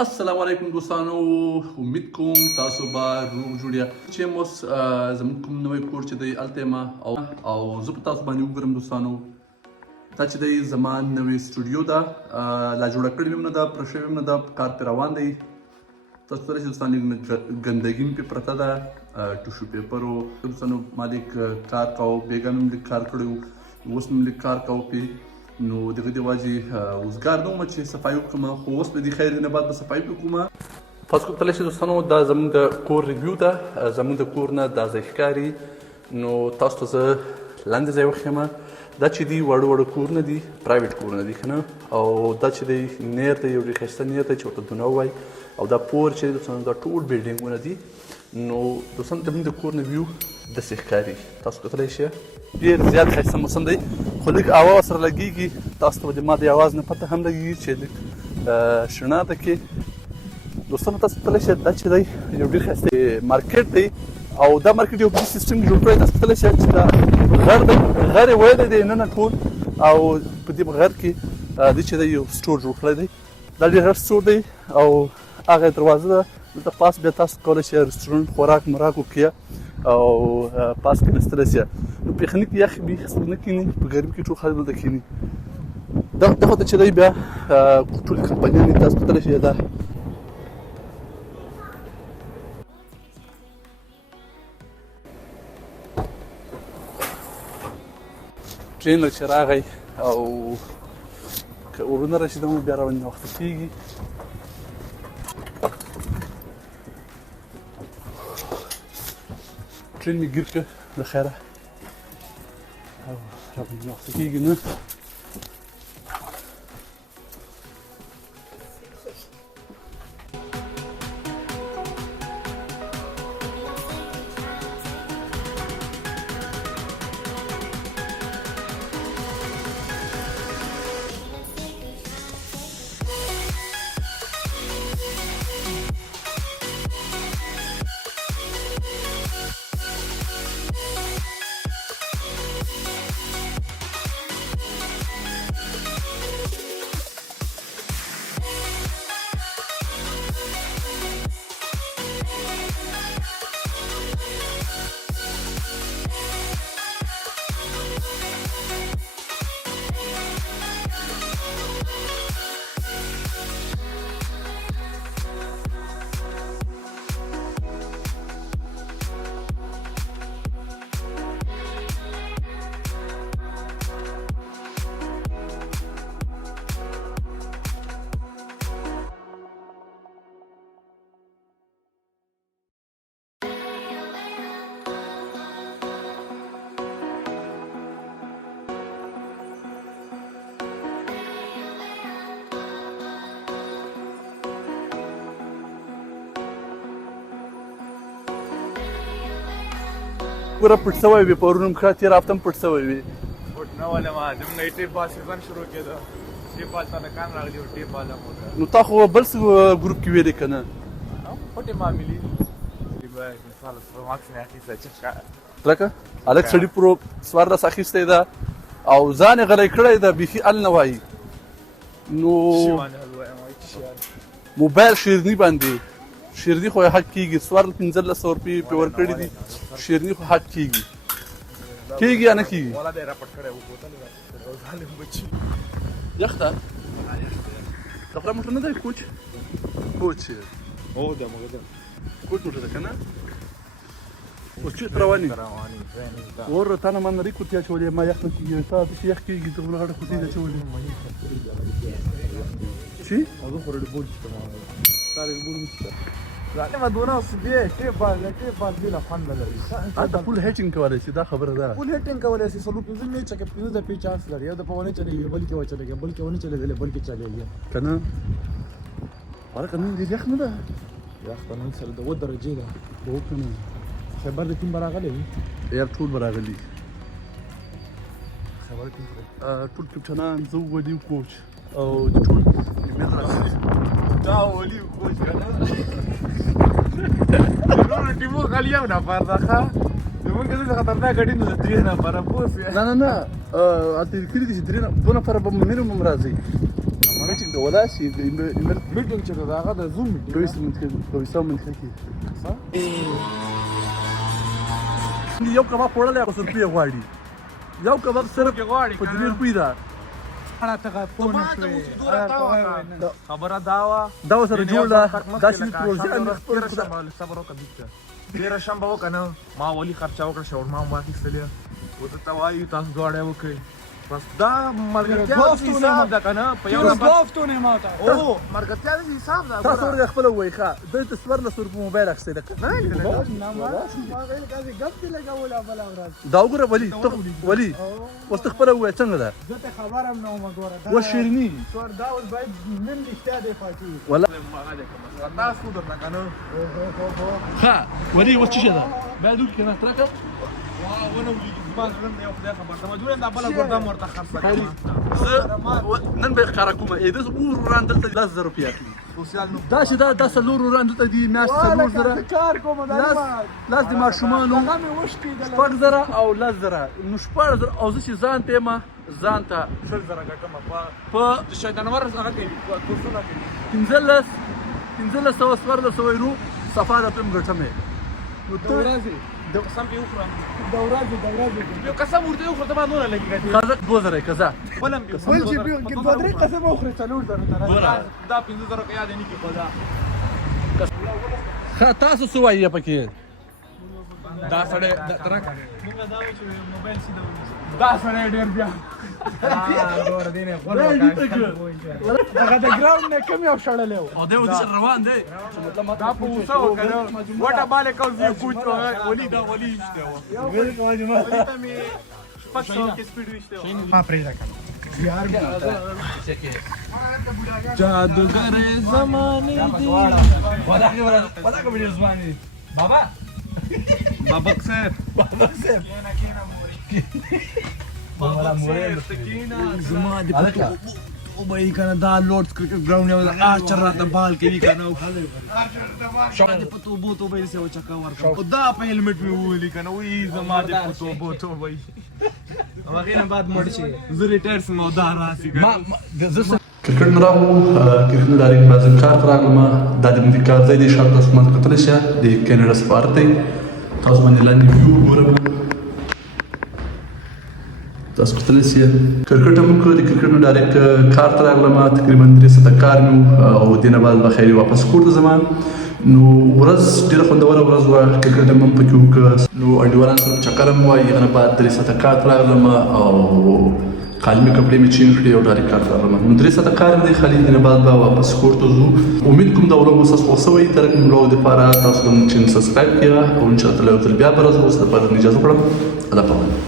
السلام علیکم دوستانو، امید کوم تاسو به روغ جوړ یاست. چې اوس زموږ کوم نوی کور چې دی هلته یم او زه په تاسو باندې وګورم دوستانو. دا چې دی زما نوې سټوډیو ده، لا جوړه کړې هم نه ده، پوره شوې هم نه ده، کار پرې روان دی. تاسو کولی شئ دوستانو ګندګي مې پرې پرته ده، ټیشو پیپر و دوستانو ما لږ کار کوو، بېګا مې هم لږ کار کړی و، اوس مې لږ کار کوو پرې. نو دغه د واجې اوزګار نه وم چې صفایي وکړم، خو اوس به د خیر نه بعد به صفایي وکړم. تاسو کولی شئ دوستانو دا زموږ د کور ریویو ده، زموږ د کور نه دا ځای ښکاري. نو تاسو ته زه لاندې ځای وښیم. دا چې دي واړه واړه کورونه دي، پرایویټ کورونه دي که نه، او دا چې دی نیر دی، یو ډېر ښایسته نیر دی چې ورته دونه ووایي، او دا پور چې دی دوستانو دا ټول بلډینګونه دي. نو دوستانو زموږ د کور نه ویو داسې ښکاري، تاسو کتلی شئ. ډېر زیات ښایسته موسم دی، خو لږ هوا ورسره لګېږي. تاسو ته به ما د اواز نه پته هم لګېږي چې لږ شڼا ده کې. دوستانو تاسو کتلی شئ دا چې دی یو ډېر ښایسته مارکیټ دی، او دا مارکیټ یو بل سیسټم جوړ کړی. تاسو کتلی شئ چې دا غر دی، غر یې ویلی دی نن ټول، او په دې غر کې دی چې دی یو سټور جوړ کړی دی. دا ډېر غټ سټور دی، او هغه دروازه ده دلته پاس بیا تاسو کولی شئ رسټورانټ خوراک مراک وکړئ او پاس کېناستلی شئ. نو پخنک یخ بیخ نه کښېني، په ګرمي کې ټول خلک دلته کښېني. دغه ته چې دی بیا ټولې کمپنیانې تاسو کتلی شئ دا ټرین چې راغی، او که ورونه رسېدم بیا راباندې ناوخته کېږي. ټرین مې ګیر کړه د خیره، او راباندې ناوخته کېږي نه. ګوره پټ شوی وي، پرون هم ښه تېره هفته هم پټ شوی وي. پټ نه ولم، زموږ نه ټیپ بال سیزن شروع کېده، ټیپ بال ته دکان راغلی و، ټیپ بال هم وکړه. نو تا خو بل څه ګروپ کې ویلې که نه؟ پټې معاملې مثال ماکس مې اخیستی چې لکه هلک سړي پرو څوارلس اخیستی ده، او ځان یې غلی کړی ده، بیخي ال نه وایي. نو موبایل شیرني باندې شیرني خو یې حق کېږي، 1500 روپۍ پې ورکړي دي، شیرني خو حق کېږي. کېږي یا نه کېږي؟ والا دی راپټ کړی و، بوتل یې راپټ کړی و، ظالم بچي. یخ ده؟ د غره موټر نه دی کوچ؟ کوچ هو دی همغه ده، کوچ موټر ده که نه؟ اوس چېرته روان یې؟ ور تا نه ما نرۍ کورتۍ اچولې، ما یخ نه کېږي، تا داسې یخ کېږي، دومره غټه کورتۍ دې اچولې. چی؟ هغه خو ریډ بول چېته تا ریډ بول وڅښه ظالمه دونه اوس بیا ټیپ بال بېله خوند نه لري. هلته فول هیټینګ کولی شي، دا خبره ده. فول هیټینګ کولی شي، څلور پنځه میچ کې پنځه دفعې چانس لري، یو دفعه ونه چلېږي بل کې وچلېږي، بل کې ونه چلېدلی بل کې چلېږي که نه؟ هلکه نن ډېر یخ نه ده؟ یخ په نن سره د 7 درجې ده. هو که نه؟ خیبر د ټیم به راغلی وي، یار ټول به راغلي، خیبر ټیم ټول کپټنان، زه ولي کوچ، او د ټول نیمه راغلي. دا ولي کوچ که نه؟ نورو ټیمو خالي یو نفر ده ښه، زمونږ دلته خطرناکه ټیم ده 3 نفره پوه شوې. نه هلته لیکلي دي چې 2 نفره به مینیمم راځي. میټینګ ته ولا شيء میټینګ چې دا هغه د زوم کوي من خلکي یو کباب وړل او سر په غواړي یو کباب صرف په 2 روپۍ دا خبره دا سره جوړ دا چې پروژه صبر وکړه ډیره شنبه وکنه ما ولی خرچه وکړه شاورما هم واخیستلې او ته وایو تاسو دواړه وکړئ بس دا مرګتیا حساب ده کنه په یو گفتونه ما ته او مرګتیا حساب ده تاسو ورته خپل وای ښه د تصویر له سر په موبایل اخستې ده نه ما غیر کاسي غب دې لګول بل اورات دا وګوره ولی اوس خپل وای څنګه ده زه ته خبرم نه وم ګوره و شیرینی څور دا اوس باید نن رښتیا دی پاتې ولا تاسو درته کنه ښه ولی و څه ده بعد وکړه نه ترکه ونه زبان نن یو خدای خبر ته جوړه دا بل ګردام ورته خرڅ نن به ښکارا کومه اې د وران دلته 10000 روپیا سوشال نو دا چې دا سلور وران دلته دی میاشت سلور زره کار کوم دا لاس د ماشومانو هغه مې وشتي د 1000 او 10000 نو 1000 او زه چې ځان ته ځان ته 1000 ګټم په شیطانور هغه کوي کوڅونه کوي 1500 یورو صفا د پم ګټمه د قسم په وخورم دورازي یو قسم ورته یو خدای ما نه لګي ګټي خزه 2000 کزا ولم به ول چې په بدرې قسم اخره څلور درته دا 15000 کې یاد نه کی خدا تاسو سوایې پکې دا سړی ترا کړه دا سړی ډیر بیا ور دینه هغه د ګراوند نه کم یو شړلې او دی روان دی دا په وسه وکړه وټه باندې کوزي کوچ ولي دا ولي نشته ویل کوم ما ته می پښو کې سپیډ وشته ما پرې راکړ جادوګر زمانه دی ولا کوم زمانه بابا صاحب بابا مورې زما د او به کنه دا لورډ کرکټ ګراوند یو آرچر راته بال کوي کنه شاته په توبو به سه وچکا ورکړ او دا په هلمټ می وولي کنه وې زما د توبو وای هغه نه بعد مړ شي زه ریټایر سم او دا راسي ما کرکټ نه راو کرکټ نه ډایرکټ بازن کار راغلم دا د دې کار ځای د شرط اسمان کتل شه د کینیډا سپارت تاسو باندې لاندې ویو ګورم تاسو کتل شئ کرکټ هم کو د کرکټ نه ډایرکټ کار راغلم تقریبا 300 کار مو او دینه بعد بخیر واپس کور زمان نو ورځ ډیره خوندوره ورځ و کرکټ هم پکې وک نو اډوانس چکر مو یې غنه بعد 300 کار راغلم او کالمی کپڑے می چینج کړی او ډایرکټ کار راغلم نو 300 کار دې خالي دینه بعد با واپس کور ته زو امید کوم دا ولوم وسس وسوي تر کوم لو د پاره تاسو هم چې سبسکرایب کړئ او ان شاء الله بیا برز اوس د پاره اجازه کړم الله پاک